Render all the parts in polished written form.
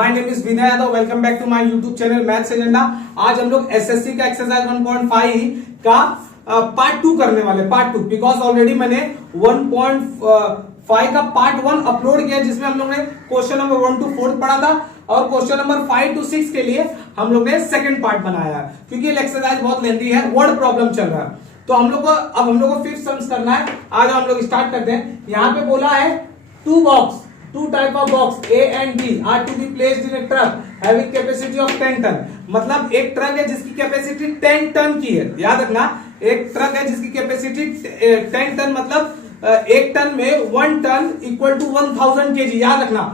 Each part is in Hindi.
My name is Vinay Yadav. Welcome back to my YouTube channel maths agenda. आज हम लोग एसएससी का एक्सरसाइज 1.5 का पार्ट 2 करने वाले, पार्ट 2, बिकॉज ऑलरेडी मैंने 1.5 का पार्ट 1 अपलोड किया जिसमें हम लोग ने क्वेश्चन नंबर 1 to 4 पढ़ा था और क्वेश्चन नंबर 5 to 6 के लिए हम लोग ने सेकंड पार्ट बनाया है क्योंकि ये एक्सरसाइज बहुत लेंथी है, वर्ड प्रॉब्लम चल रहा है। तो हम लोग को अब हम लोग को फिफ्थ सम्स करना है। आज हम लोग स्टार्ट करते हैं। यहाँ पे बोला है two type of box A and B are to be placed in a truck having capacity of 10 ton। मतलब एक ट्रक है जिसकी कैपेसिटी 10 टन की है। याद रखना, एक ट्रक है जिसकी कैपेसिटी 10 टन, मतलब एक टन में 1 टन इक्वल टू 1000 केजी। याद रखना,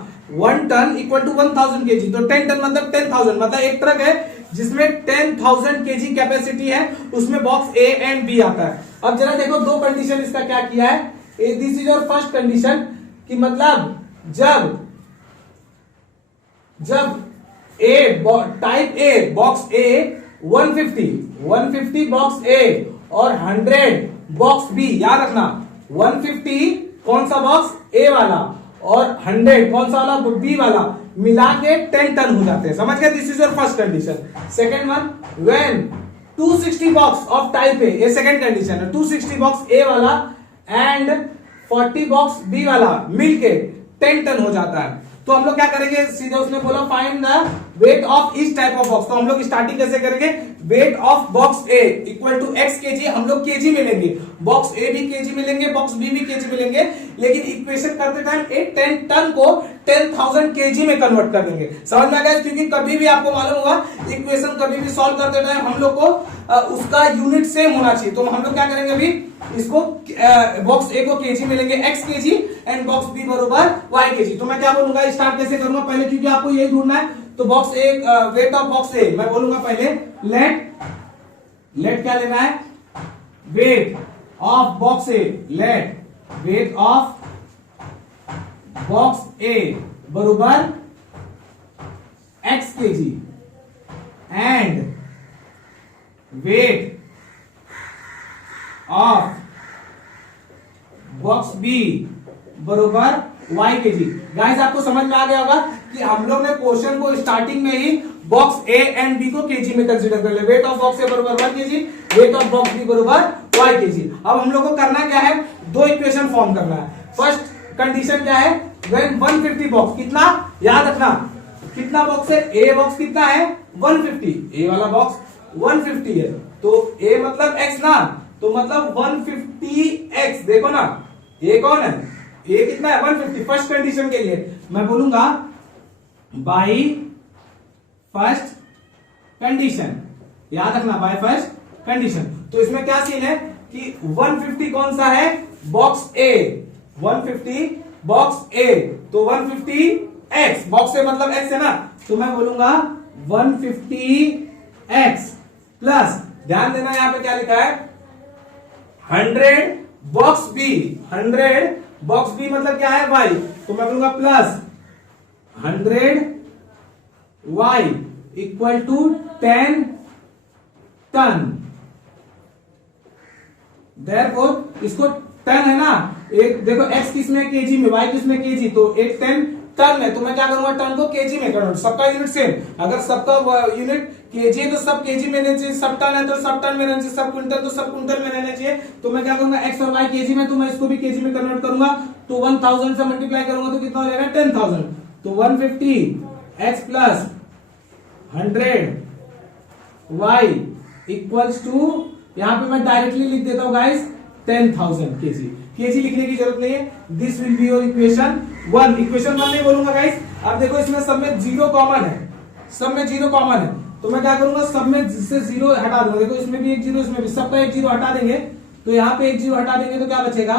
1 टन इक्वल टू 1000 केजी, तो 10 टन मतलब 10,000, मतलब एक ट्रक है जिसमें 10,000 केजी कैपेसिटी है, उसमें बॉक्स ए एंड बी आता है। अब जरा देखो, दो कंडीशन इसका क्या किया है। This is your first condition कि मतलब जब A type A box A 150 box A और 100 बॉक्स बी। याद रखना, 150 कौन सा बॉक्स ए वाला और 100 कौन सा वाला बी वाला, मिला के 10 टन हो जाते हैं। समझ गए? This is your first condition. Second one, when 260 box of type A, ये सेकेंड कंडीशन है। 260 बॉक्स ए वाला एंड 40 बॉक्स बी वाला मिलके 10 टन हो जाता है। तो हम लोग क्या करेंगे, सीधे उसने बोला find the weight of each type of box. तो हम लोग स्टार्टिंग कैसे करेंगे, weight of box A equal to X kg, हम लोग केजी में लेंगे, बॉक्स ए भी केजी में लेंगे, बॉक्स बी भी केजी में लेंगे, लेकिन इक्वेशन करते टाइम 10 टन को 10,000 केजी में कन्वर्ट कर देंगे। समझ में आ गया? क्योंकि कभी भी आपको मालूम होगा, इक्वेशन कभी भी सॉल्व करते टाइम हम लोग को उसका यूनिट सेम होना चाहिए। तो हम लोग क्या करेंगे, अभी इसको बॉक्स ए को केजी में लेंगे x KG and box B बरोबर वाई केजी। तो मैं क्या बोलूंगा, स्टार्ट कैसे करूंगा पहले, क्योंकि आपको यही ढूंढना है। तो box A, weight of box A, मैं बोलूंगा पहले लेट क्या लेना है, weight of box A, let weight of box A बरोबर X KG and weight of box B बरोबर वाई केजी। गाइस आपको समझ में आ गया होगा कि हम लोग ने क्वेश्चन को स्टार्टिंग में ही बॉक्स ए एंड बी को केजी में कंसीडर कर लिया। वेट ऑफ बॉक्स ए बरोबर 1 KG, wait of box B बरोबर वाई केजी। अब हम लोग को करना क्या है, दो इक्वेशन फॉर्म करना है। फर्स्ट कंडीशन क्या है, व्हेन 150 बॉक्स, कितना याद रखना, कितना बॉक्स है, ए बॉक्स कितना है 150, ए वाला बॉक्स 150 है, तो ए मतलब एक्स ना, तो मतलब 150x। देखो ना, ए कौन है, ए कितना है 150। फर्स्ट कंडीशन के लिए मैं बोलूंगा बाई फर्स्ट कंडीशन। याद रखना, बाय फर्स्ट कंडीशन। तो इसमें क्या सीन है कि 150 कौन सा है, बॉक्स ए, 150 बॉक्स ए, तो 150x, बॉक्स ए मतलब x है ना, तो मैं बोलूंगा 150x प्लस, ध्यान देना यहां पे क्या लिखा है, 100 बॉक्स बी, 100 बॉक्स बी मतलब क्या है y, तो मैं बोलूंगा plus 100 y equal to 10 ton. Therefore इसको 10 है ना, एक देखो x किसमें केजी में, y किसमें केजी, तो एक 10 टन है, तो मैं क्या करूंगा, टन को केजी में करूंगा। सबका यूनिट सेम, अगर सबका यूनिट केजी है तो सब केजी में रहना चाहिए, सब टन है तो सब टन में रहना चाहिए, सब क्विंटल तो सब क्विंटल में रहना चाहिए। तो मैं क्या करूंगा, एक्स और वाई केजी में, तो मैं इसको भी केजी में कन्वर्ट करूंगा, तो 1000 से मल्टीप्लाई करूंगा तो कितना हो जाएगा 10,000। तो 150 X plus 100 Y equals to, यहां पे मैं डायरेक्टली लिख देता हूं गाइस 10,000 केजी। केजी लिखने की जरूरत नहीं है। This will be your equation 1। Equation 1 नहीं बोलूंगा गाइस। अब देखो इसमें सब में जीरो कॉमन है, सब में जीरो कॉमन है, तो मैं क्या करूंगा, सब में से जीरो हटा दूंगा। देखो इसमें भी एक जीरो, इसमें भी, सबका एक जीरो हटा देंगे, तो यहाँ पे एक जीरो हटा देंगे तो क्या बचेगा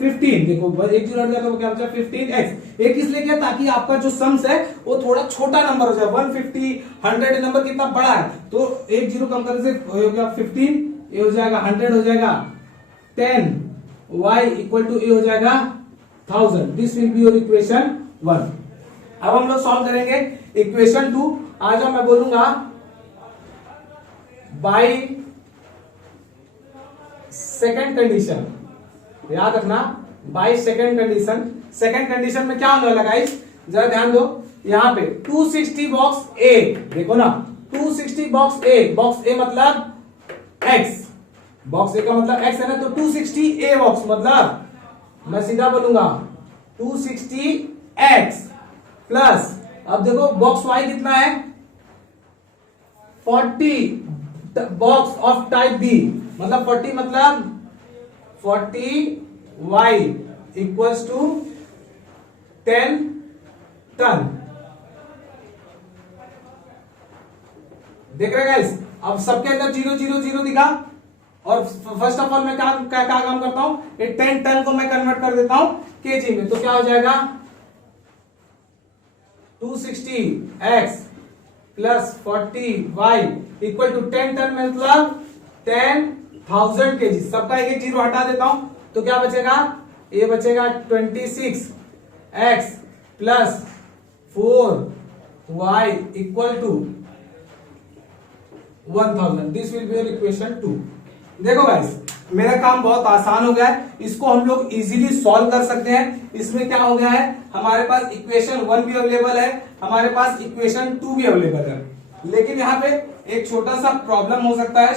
15। देखो एक जीरो हट गया तो क्या बचा 15x। एक इसलिए क्या, ताकि आपका जो सम्स है वो थोड़ा छोटा नंबर हो जाए। 150 100 नंबर कितना बड़ा है, तो एक जीरो कम करने से हो गया 15, ये हो जाएगा 100 हो जाएगा 10, y इक्वल टू ए हो जाएगा 1000। This will be your equation 1। अब हम लोग सॉल्व करेंगे इक्वेशन 2। आ जाओ, मैं बोलूंगा बाई सेकेंड कंडीशन। याद रखना, by second condition. Second condition में क्या होने वाला गाइस, जरा ध्यान दो। यहाँ पे 260 बॉक्स ए, देखो ना 260 बॉक्स ए मतलब x, बॉक्स ए का मतलब x है ना, तो 260 ए बॉक्स मतलब मैं सीधा बोलूंगा 260x प्लस, अब देखो बॉक्स y कितना है 40 बॉक्स ऑफ टाइप बी, मतलब 40 मतलब 40y इक्वल्स टू 10 टन। देख रहे गाइस, अब सबके अंदर 0 दिखा, और फर्स्ट ऑफ ऑल मैं क्या काम करता हूं, ये 10 टन को मैं कन्वर्ट कर देता हूं केजी में, तो क्या हो जाएगा 260x plus 40y equal to 10 ton मतलब 10,000 केजी। सबका एक जीरो हटा देता हूं तो क्या बचेगा, ये बचेगा 26x प्लस 4y equal to 1000। This will be your equation 2। देखो गाइस, मेरा काम बहुत आसान हो गया है, इसको हम लोग इजीली सॉल्व कर सकते हैं। इसमें क्या हो गया है, हमारे पास इक्वेशन 1 भी अवेलेबल है, हमारे पास इक्वेशन 2 भी अवेलेबल है, लेकिन यहाँ पे एक छोटा सा प्रॉब्लम हो सकता है,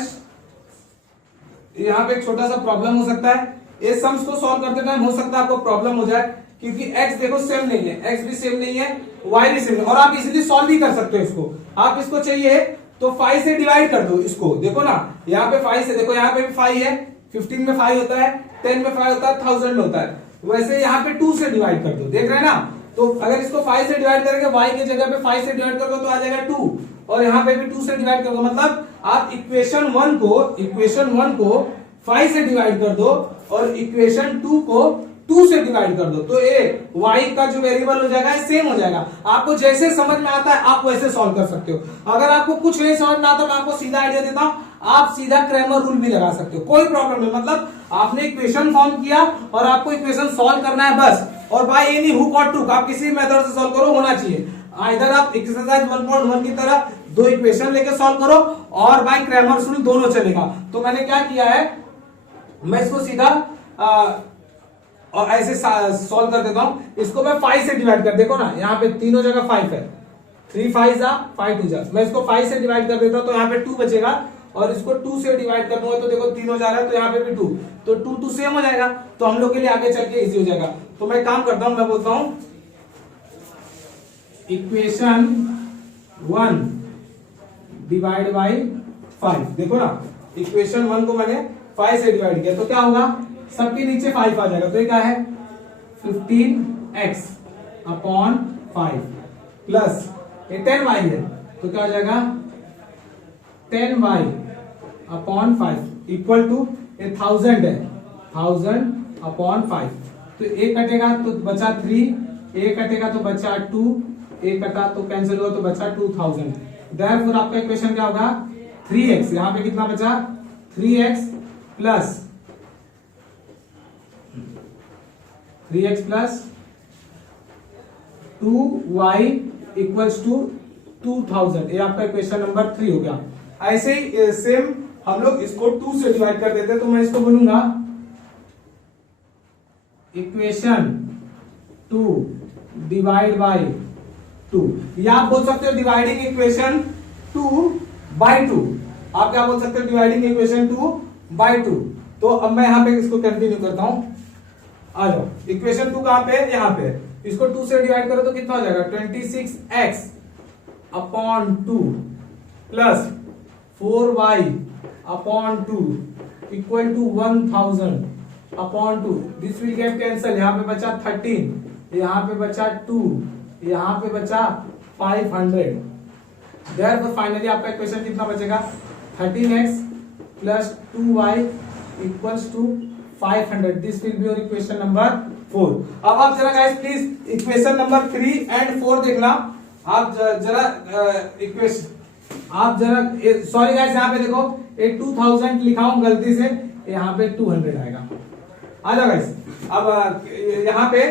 यहाँ पे एक छोटा सा प्रॉब्लम हो सकता है। ये सम्स को सॉल्व करते टाइम हो सकता है आपको प्रॉब्लम हो जाए, क्योंकि x देखो सेम नहीं है, x भी सेम नहीं है, y भी सेम नहीं, और आप इजीली सॉल्व भी कर सकते हो इसको। आप इसको चाहिए तो 5 से डिवाइड कर दो इसको, देखो ना यहाँ पे 5 से, देखो यहाँ पे भी 5 है, 15 में 5 होता है, 10 में 5 होता है, 1000 में होता है, वैसे यहाँ पे 2 से डिवाइड कर दो, देख रहे हैं ना। तो अगर इसको 5 से डिवाइड करेंगे, y की जगह पे 5 से डिवाइड करोगे तो आ जाएगा 2, और यहाँ पे भी 2 से डिवाइड करोगे, मतलब आप इक्वेशन 1 को 5 से डिवाइड कर दो और इक्वेशन 2 को 2 से डिवाइड कर दो, तो ये y का जो वेरिएबल हो जाएगा सेम हो जाएगा। आपको जैसे समझ में आता है आप वैसे सॉल्व कर सकते हो। अगर आपको कुछ नहीं समझ में आता, मैं आपको सीधा आइडिया देता हूं, आप सीधा क्रैमर रूल भी लगा सकते हो, कोई प्रॉब्लम नहीं। मतलब आपने इक्वेशन फॉर्म किया और आपको इक्वेशन सॉल्व करना है बस, और बाय एनी हुक और ट्रुक आप किसी मेथड से सॉल्व करो, होना चाहिए। इधर आप एक्सरसाइज 1.1 की तरह 2 इक्वेशन लेके सॉल्व करो, और बाय क्रैमर रूल दोनों चलेगा। तो मैंने क्या किया है, मैं इसको सीधा और ऐसे सॉल्व कर देता हूं। इसको मैं 5 से डिवाइड कर, देखो ना यहाँ पे तीनों जगह 5 है, 3 5 जा 5 2 जा, मैं इसको 5 से डिवाइड कर देता हूं तो यहाँ पे 2 बचेगा, और इसको 2 से डिवाइड कर दूंगा तो देखो तीनों जा रहा है, तो यहाँ पे भी 2, तो 2 सेम हो जाएगा, तो हम लोग के लिए आगे चल के इजी हो जाएगा। तो मैं काम करता हूं, मैं बोलता हूं इक्वेशन 1 डिवाइड बाई 5, देखो ना इक्वेशन 1 को मैंने 5 से डिवाइड किया तो क्या होगा, सबके नीचे 5 आ जाएगा, तो ये क्या है 15x अपॉन 5 प्लस ये 10y है, तो क्या हो जाएगा 10y अपॉन 5 इक्वल टू ये 1000 है, 1000 अपॉन 5, तो एक कटेगा तो बचा 3, एक कटेगा तो बचा 2, एक कटा तो कैंसिल हुआ तो बचा 2000। देयरफॉर आपका इक्वेशन क्या होगा 3x, यहां पे कितना बचा 3x plus 2y equals to 2000, ये आपका इक्वेशन नंबर 3 हो गया। ऐसे ही सेम हम लोग इसको 2 से डिवाइड कर देते हैं, तो मैं इसको बोलूंगा इक्वेशन 2 डिवाइड बाई 2, या आप बोल सकते हो डिवाइडिंग इक्वेशन 2 बाई 2, आप क्या बोल सकते हो डिवाइडिंग इक्वेशन 2 बाई 2। तो अब मैं यहां पे इसको कंटिन्यू करता हूं, आ जाओ इक्वेशन 2 कहां पे है, यहां पे, इसको 2 से डिवाइड करो तो कितना हो जाएगा 26x upon 2 plus 4y upon 2 equal to 1000 upon 2, this will get cancel, यहां पे बचा 13, यहां पे बचा 2, यहां पे बचा 500। देयरफॉर फाइनली आपका इक्वेशन कितना बचेगा 13x plus 2y equals to 500, this will be your equation number 4। अब आप जरा guys please equation number 3 and 4 देखना, आप जरा इक्वेशन आप जरा सॉरी गाइस यहाँ पे देखो ये 2000 लिखा हूं गलती से, यहाँ पे 200 आएगा। आ जाओ गाइस, अब यहाँ पे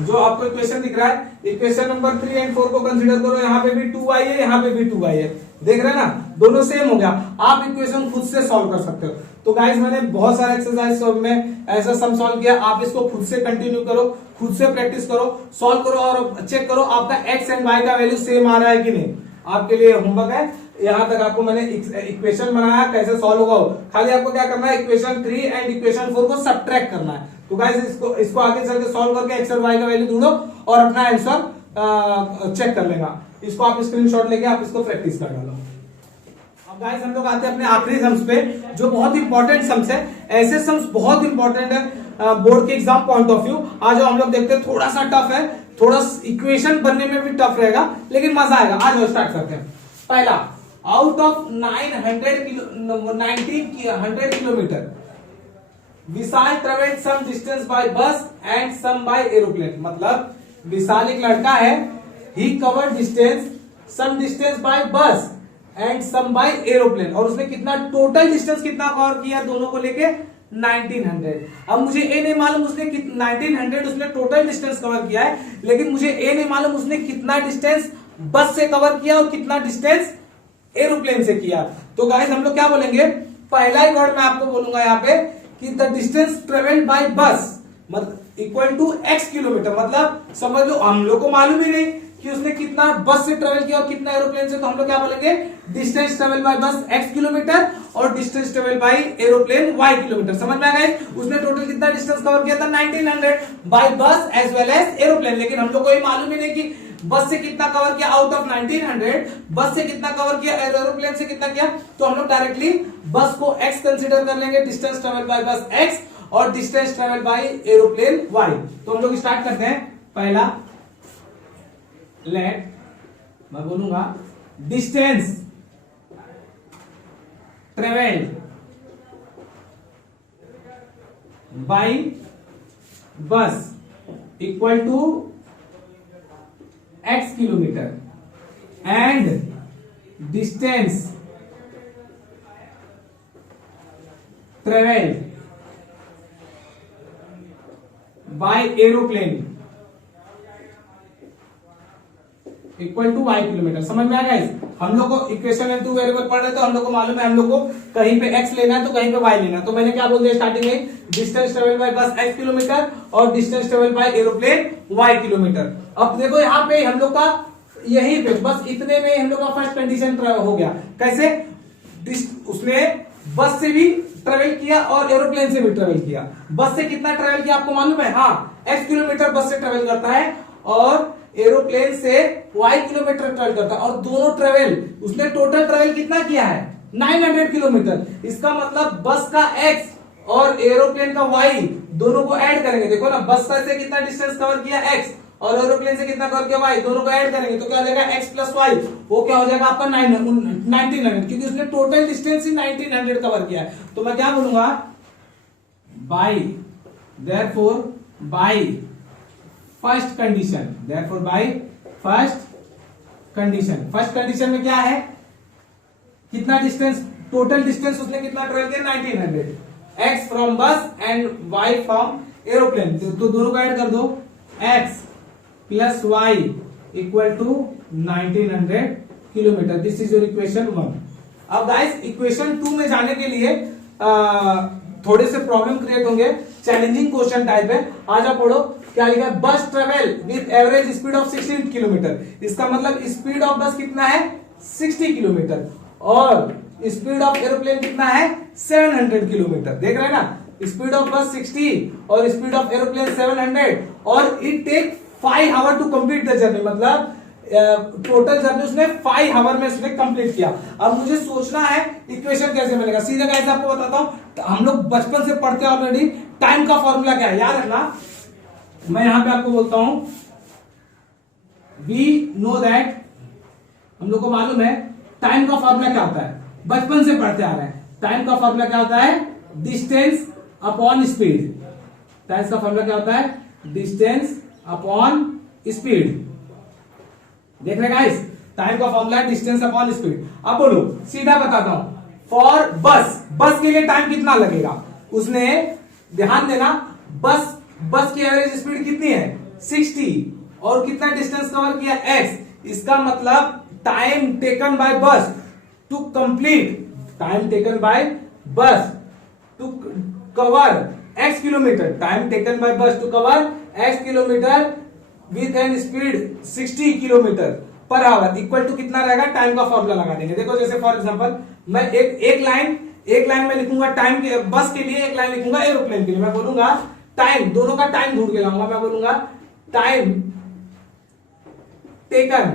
जो आपको इक्वेशन दिख रहा है, इक्वेशन नंबर 3 एंड 4 को कंसीडर करो, यहाँ पे भी 2y है, यहाँ पे भी 2y है, देख रहे हैं ना, दोनों सेम हो गया। आप इक्वेशन खुद से सॉल्व कर सकते हो। तो गाइस मैंने बहुत सारे एक्सरसाइज में ऐसा सम सॉल्व किया, आप इसको खुद से कंटिन्यू करो, खुद से प्रैक्टिस करो, सॉल्व करो और चेक करो आपका एक्स एंड वाई का वैल्यू सेम आ रहा है कि नहीं। आपके लिए होमवर्क है, यहां तक आपको मैंने इक्वेशन बनाया कैसे सॉल्व होगा, खाली आपको क्या करना है इक्वेशन 3 एंड इक्वेशन 4 को सब्ट्रैक्ट करना है। तो गाइस इसको आगे चल के सॉल्व करके एक्स और वाई का वैल्यू ढूंढो और अपना आंसर चेक कर लेगा। इसको आप स्क्रीनशॉट लेके आप इसको प्रैक्टिस कर डालो। अब गाइस हम लोग आते हैं अपने आखिरी सम्स पे, जो बहुत इंपॉर्टेंट सम्स है। ऐसे सम्स बहुत इंपॉर्टेंट है बोर्ड के एग्जाम पॉइंट ऑफ व्यू। आज हम लोग देखते हैं, थोड़ा सा टफ है, थोड़ा इक्वेशन बनने में भी टफ रहेगा, लेकिन मजा आएगा। आज स्टार्ट करते हैं। पहला, out of 1900 kilometre Vishal travelled some distance by bus and some by aeroplane. मतलब विशाल एक लड़का है, he covered distance some distance by bus and some by aeroplane, और उसने कितना टोटल डिस्टेंस कितना कवर किया दोनों को लेके 1900। अब मुझे ए नहीं मालूम उसने 1900 उसने टोटल डिस्टेंस कवर किया है, लेकिन मुझे ए नहीं मालूम उसने कितना डिस्टेंस बस से कवर किया और कितना डिस्टेंस एरोप्लेन से किया। तो गाइस हम लोग क्या बोलेंगे, पहला ही वर्ड मैं आपको बोलूंगा यहाँ पे कि द डिस्टेंस ट्रेवल्ड बाय बस मतलब इक्वल टू एक्स किलोमीटर। मतलब समझ लो हम लोग को मालूम ही नहीं कि उसने कितना बस से ट्रेवल किया और कितना एरोप्लेन से, तो हम लोग क्या बोलेंगे डिस्टेंस ट्रेवल बाय बस x किलोमीटर और distance travel by aeroplane y kilometre. समझ में आ गया, उसने टोटल कितना डिस्टेंस कवर किया था 1900 बाय बस एज वेल एज एरोप्लेन। लेकिन हम लोग को ये मालूम ही नहीं कि बस से कितना कवर किया आउट ऑफ 1900, बस से कितना कवर किया एरोप्लेन से कितना किया। तो हम लोग डायरेक्टली बस को x कंसीडर कर लेंगे, डिस्टेंस ट्रेवल बाय बस x और distance travel by aeroplane y। तो हम लोग स्टार्ट करते हैं। पहला, लेट मैं बोलूंगा distance travelled by bus equal to x kilometre and distance travelled by aeroplane equal to y kilometre. समझ में आ गया। हम लोग को इक्वेशन में 2 वेरिएबल पढ़ रहे तो हम लोग को मालूम है हम लोग को कहीं पे x लेना है तो कहीं पे y लेना है। तो मैंने क्या बोल दिया स्टार्टिंग में, डिस्टेंस ट्रेवल बाय बस x किलोमीटर और distance travel by aeroplane y kilometre. अब देखो यहाँ पे हम लोग का यही पे बस इतने में हम लोग का फर्स्ट कंडीशन हो गया। कैसे, उसने बस से भी ट्रेवल किया और एरोप्लेन से भी ट्रेवल किया। बस से कितना ट्रेवल किया आपको मालूम है, हाँ x किलोमीटर बस से ट्रेवल करता है और एरोप्लेन से y किलोमीटर ट्रेवल करता है, और दोनों ट्रेवल उसने टोटल ट्रेवल कितना किया है 900 किलोमीटर। इसका मतलब बस का x और एरोप्लेन का y दोनों को ऐड करेंगे। देखो ना, बस से कितना डिस्टेंस कवर किया x और एरोप्लेन से कितना कवर किया y, दोनों को ऐड करेंगे तो क्या हो जाएगा x प्लस y, वो क्या हो जाएगा आपका 1900, क्योंकि उसने टोटल डिस्टेंस ही 1900 कवर किया है। तो मैं क्या बोलूंगा, by therefore by first condition, therefore by first condition. First condition में क्या है, कितना डिस्टेंस टोटल डिस्टेंस उसने कितना ट्रेवल किया 1900, x from bus and y from aeroplane. तो दोनों को ऐड कर दो, x plus y equal to 1900 kilometre. This is your equation 1। अब गाइस इक्वेशन 2 में जाने के लिए थोड़े से प्रॉब्लम क्रिएट होंगे, चैलेंजिंग क्वेश्चन टाइप है। आज आप पढ़ो क्या लिखा है, बस travel with average speed of 16 kilometre. इसका मतलब स्पीड ऑफ बस कितना है 60 किलोमीटर और स्पीड ऑफ एरोप्लेन कितना है 700 किलोमीटर। देख रहे हैं ना, स्पीड ऑफ बस 60 और स्पीड ऑफ एरोप्लेन 700 और it take 5 hour to complete the journey. मतलब टोटल जर्नी उसने 5 आवर में उसने कंप्लीट किया। अब मुझे सोचना है इक्वेशन कैसे मिलेगा। सीधे गाइस आपको बताता हूं, हम लोग बचपन से पढ़ते हैं ऑलरेडी, टाइम का फॉर्मूला क्या है याद रखना। मैं यहां पे आपको बोलता हूं, वी नो दैट, हम लोग को मालूम है टाइम का फॉर्मूला क्या होता है, बचपन से पढ़ते आ रहे हैं। टाइम का फॉर्मूला क्या होता है, डिस्टेंस अपॉन स्पीड। टाइम का फॉर्मूला क्या होता है, डिस्टेंस अपॉन स्पीड। देख रहे गाइस, टाइम का फॉर्मूला है डिस्टेंस अपॉन स्पीड। अब बोलो, सीधा बताता हूं, फॉर बस, बस के लिए टाइम कितना लगेगा, उसने ध्यान देना, बस की एवरेज स्पीड कितनी है 60 और कितना डिस्टेंस कवर किया x। इसका मतलब time taken by bus to complete, time taken by bus to cover x kilometre, time taken by bus to cover x kilometre with an speed 60 kilometre per hour equal to कितना रहेगा, टाइम का फॉर्मूला लगा देंगे। देखो जैसे फॉर एग्जांपल मैं एक लाइन में लिखूंगा टाइम के बस के लिए, एक लाइन लिखूंगा एरोप्लेन के लिए। मैं बोलूंगा टाइम, दोनों का टाइम ढूंढ के लाऊंगा। मैं बोलूंगा टाइम टेकन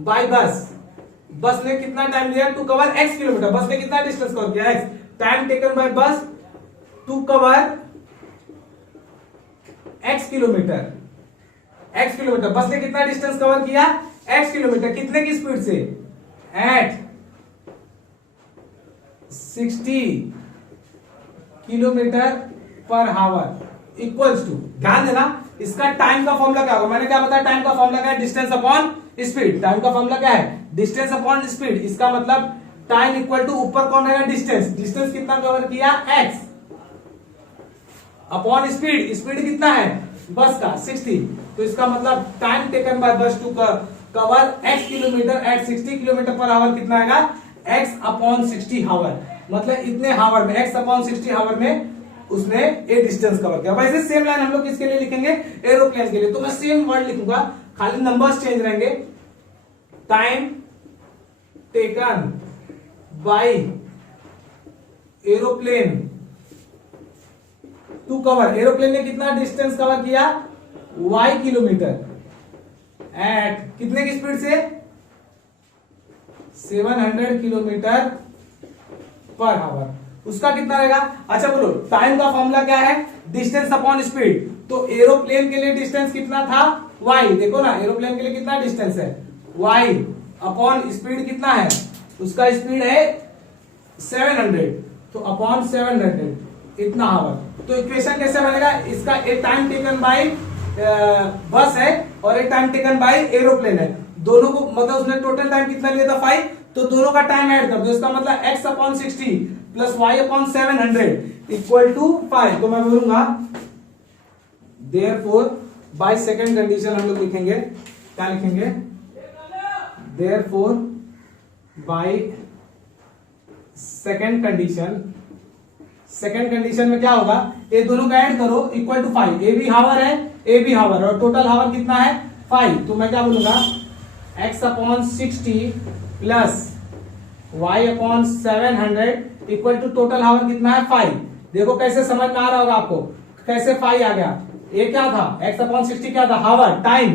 बाय बस, बस ने कितना टाइम लिया to cover x kilometre, bus ने कितना डिस्टेंस कवर किया x, time taken by bus to cover x kilometre, bus ने कितना डिस्टेंस कवर किया x किलोमीटर, कितने की स्पीड से, at 60 kilometre per hour equals to, ध्यान देना इसका टाइम का फॉर्मूला क्या होगा, मैंने क्या बताया टाइम का फॉर्मूला क्या है, डिस्टेंस अपॉन स्पीड। टाइम का फॉर्मूला क्या है, डिस्टेंस अपॉन स्पीड। इसका मतलब टाइम इक्वल टू ऊपर कौन रहेगा, डिस्टेंस, डिस्टेंस कितना कवर किया x अपॉन स्पीड, स्पीड कितना है बस का 60, तो इसका मतलब time taken by bus to cover x kilometre at 60 kilometre per hour कितना आएगा, x अपॉन 60 आवर, मतलब इतने आवर में, x अपॉन 60 आवर में उसने ये डिस्टेंस कवर किया। वैसे सेम लाइन हम लोग किसके लिए लिखेंगे, एरोप्लेन के लिए, तो मैं सेम वर्ड लिखूंगा, खाली नंबर्स चेंज रहेंगे। Time taken by aeroplane to cover, aeroplane ने कितना डिस्टेंस कवर किया y किलोमीटर एट कितने की स्पीड से, 700 किलोमीटर पर आवर, उसका कितना रहेगा। अच्छा बोलो टाइम का फॉर्मूला क्या है, डिस्टेंस अपॉन स्पीड, तो एरोप्लेन के लिए डिस्टेंस कितना था y, देखो ना एरोप्लेन के लिए कितना डिस्टेंस है y अपॉन स्पीड कितना है, उसका स्पीड है 700, तो अपॉन 700 इतना आवर। तो इक्वेशन कैसे बनेगा, इसका एक टाइम टेकन बाय बस है और एक टाइम टेकन बाय एरोप्लेन है, दोनों को मतलब उसने टोटल टाइम कितना लिया था 5, तो दोनों का टाइम ऐड कर दो, इसका मतलब x upon 60 plus y upon 700 equal to 5। तो मैं बोलूंगा देयरफॉर बाय सेकंड कंडीशन हम लोग लिखेंगे, क्या लिखेंगे, therefore by second condition, second condition में क्या होगा, ये दोनों का ऐड करो इक्वल टू 5, ए भी हावर है ए भी हावर है और टोटल हावर कितना है 5, तो मैं क्या बोलूंगा x upon 60 plus y upon 700 equal to total hour कितना है 5। देखो कैसे समझ में आ रहा होगा आपको, कैसे 5 आ गया, ये क्या था x अपॉन 60 क्या था हावर टाइम,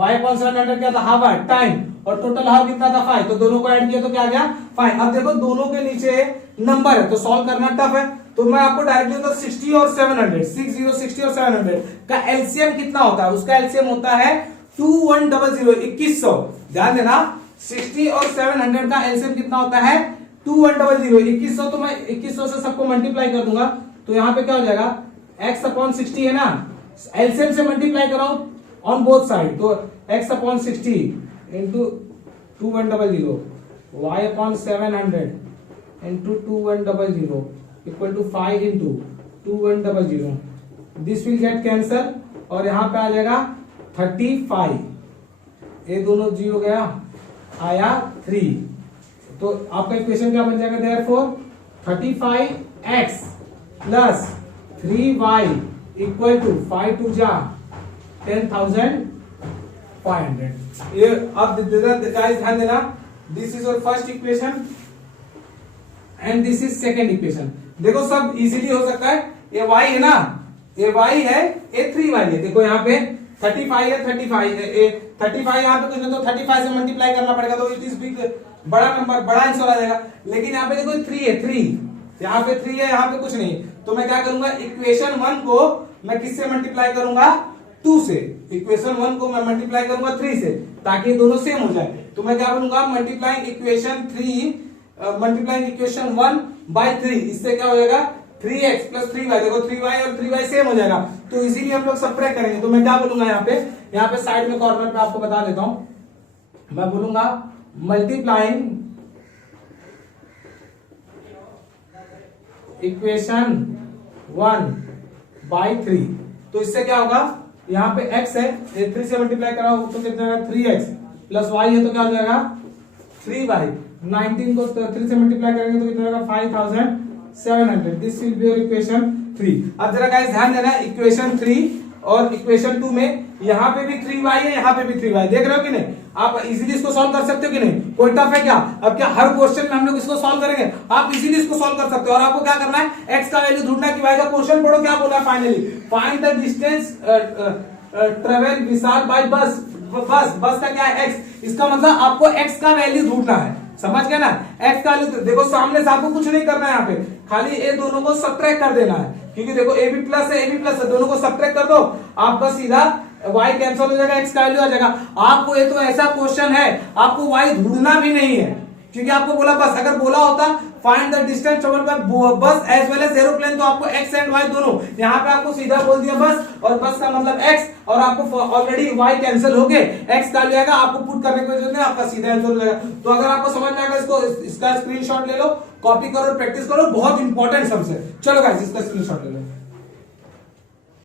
y अपॉन 700 क्या था हावर टाइम, और टोटल हावर कितना था 5, तो दोनों को ऐड किया तो क्या आ गया 5। अब देखो दोनों के नीचे नंबर है तो सॉल्व करना टफ है, तो मैं आपको डायरेक्टली होता 60 और 700, 60 और 700 का एलसीएम कितना होता है, उसका एलसीएम होता है 2100, 2100। ध्यान देना 60 और 700 का एलसीएम कितना होता है 2100, 2100, तो मैं 2100 से सबको मल्टीप्लाई कर दूंगा, तो यहाँ पे क्या हो जाएगा x अपॉन 60 है ना, एलसीएम से मल्टीप्लाई कराओ ऑन बोथ साइड, तो x upon 60 into 2100 y upon 700 into 2100 equal to 5 into 2100, this will get cancel और यहाँ पे आ जाएगा 35, ये दोनों जी हो गया आया 3, तो आपका इक्वेशन क्या बन जाएगा, therefore 35x plus 3y equal to 5 टू जा 10,500। ये अब गाइस ध्यान देना, this is your first equation and this is second equation. देखो सब इजीली हो सकता है, ये y है ना, ये y है, ये 3y है। देखो यहाँ पे 35 है, 35 यहाँ पे कुछ नहीं, तो 35 से मल्टीप्लाई करना पड़ेगा, तो इट इज बिग, बड़ा नंबर, बड़ा आंसर आ जाएगा। लेकिन यहाँ पे देखो 3 है, 3 यहाँ पे 3 है, यहाँ पे कुछ नहीं, तो मैं क्या करूंगा इक्वेशन 1 को मैं किससे मल्टीप्लाई करूंगा 2 से, इक्वेशन 1 को मैं मल्टीप्लाई करूंगा 3 से, ताकि ये दोनों सेम हो जाए। तो मैं क्या करूंगा मल्टीप्लाइंग इक्वेशन 1 बाय 3, इससे क्या हो जाएगा 3x प्लस 3y, देखो 3y और 3y सेम हो जाएगा, तो इजीली हम लोग सबट्रैक्ट करेंगे। तो मैं क्या बोलूंगा यहाँ पे साइड में कॉर्नर पे आपको बता देता हूं, मैं बोलूंगा मल्टीप्लाइंग इक्वेशन 1 बाय 3, तो इससे क्या होगा, यहाँ पे x है, 3 से मल्टीप्लाई कराओ तो कितना होगा 3x प्लस y है तो क्या हो जाएगा 3y, 19 को 3 से मल्टीप्लाई करेंगे तो कितना होगा 700. This will be your equation 3. अब जरा गाइस ध्यान देना, इक्वेशन 3 और इक्वेशन 2 में यहाँ पे भी 3y है, यहाँ पे भी 3y, देख रहे हो कि नहीं? आप इजीली इसको सॉल्व कर सकते हो कि नहीं? कोई टफ है क्या? अब क्या हर क्वेश्चन में हम लोग इसको सॉल्व करेंगे? आप इजीली इसको सॉल्व कर सकते हो। और आपको क्या करना है, x का वैल्यू ढूंढना है कि y का क्वेश्चन पढ़ो क्या बोला है finally, find the distance travel Vishal by bus. Bus का क्या है, x, इसका मतलब आपको x का वैल्यू ढूंढना है, समझ गए ना? x का वैल्यू देखो, सामने से आपको कुछ नहीं करना है, यहाँ पे खाली ये दोनों को सब्ट्रैक्ट कर देना है, क्योंकि देखो ए बी प्लस है, ए बी प्लस है, दोनों को सब्ट्रैक्ट कर दो, आप बस सीधा y कैंसिल हो जाएगा, x का वैल्यू आ जाएगा। आपको ये तो ऐसा क्वेश्चन है, आपको y ढूंढना भी नहीं है, क्योंकि आपको बोला बस। अगर बोला होता find the distance travel by बस एज वेल एज एरोप्लेन, तो आपको x एंड y दोनों, यहाँ पे आपको सीधा बोल दिया बस, और बस का मतलब x, और आपको ऑलरेडी y कैंसिल हो गए, x का ले आएगा, आपको पुट करने की जरूरत नहीं, आपका सीधा आंसर हो जाएगा। तो अगर आपको समझ में आएगा, इसको इसका स्क्रीनशॉट ले लो, कॉपी करो, प्रैक्टिस करो, बहुत इंपॉर्टेंट सबसे। चलो गाइस इसका स्क्रीनशॉट ले लो।